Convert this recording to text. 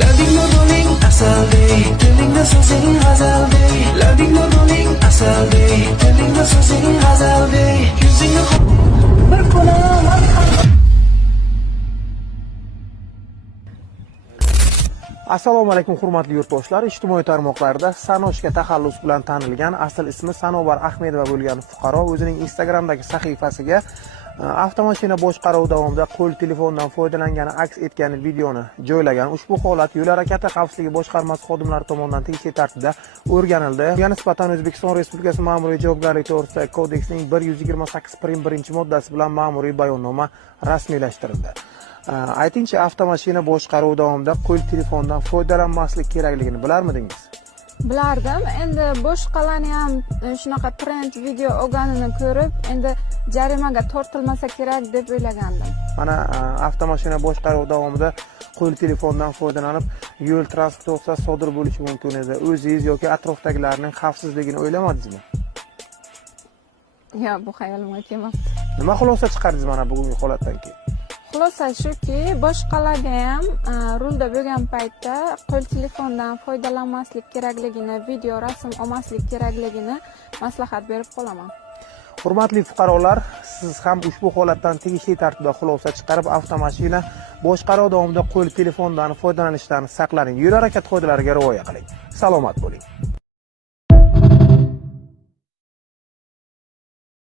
Labingda bo'ling asaldek, tilingda so'zing g'azaldek. Labingda bo'ling asaldek, tilingda so'zing g'azaldek. Yuzingda bir kuni Assalomu alaykum hurmatli yurtdoshlar. Ijtimoiy tarmoqlarda Sanochga taxallus bilan tanilgan, asl ismi Sanobar Ahmedova bo'lgan fuqaro o'zining Instagramdagi sahifasiga avtomashina boshqaruvi davomida qo'l telefondan foydalangani aks etgan videoni joylagan. Ushbu holat Yo'l harakati xavfsizligi boshqarmasi xodimlari tomonidan tegishli tartibda o'rganildi. Bunga nisbatan O'zbekiston Respublikasi Ma'muriy javobgarlik to'g'risidagi kodeksning 128.1-moddasi bilan ma'muriy bayonnoma rasmiylashtirildi. Aytingchi, avtomashina boshqaruvi davomida qo'l telefondan foydalanmaslik kerakligini bilarmidingiz? Bilardim. Endi boshqalarni ham shunaqa trend video olganini ko'rib, endi jarimaga tortilmasa kerak deb o'ylagandim. Mana avtomashina boshqaruvi davomida qo'l telefondan foydalanib, yo'l transport hodisasi sodir bo'lishi mumkin edi. O'zingiz yoki atrofdagilarning xavfsizligini o'ylamadingizmi? Yo'q, bu xayolimga kelmabdi. Nima xulosa chiqardingiz mana bugungi holatdan keyin? Xulosa shuki, boshqalarga ham rulda bo'lgan paytda qo'l telefondan foydalanmaslik kerakligini, video rasm olmaslik kerakligini maslahat berib qolaman. Hurmatli fuqarolar, siz ham ushbu holatdan tegishli tartibda xulosa chiqarib, avtomashina boshqaruvi davomida qo'l telefondan foydalanishdan saqlaning. Yo'l harakati qoidalariga rioya qiling. Salomat bo'ling.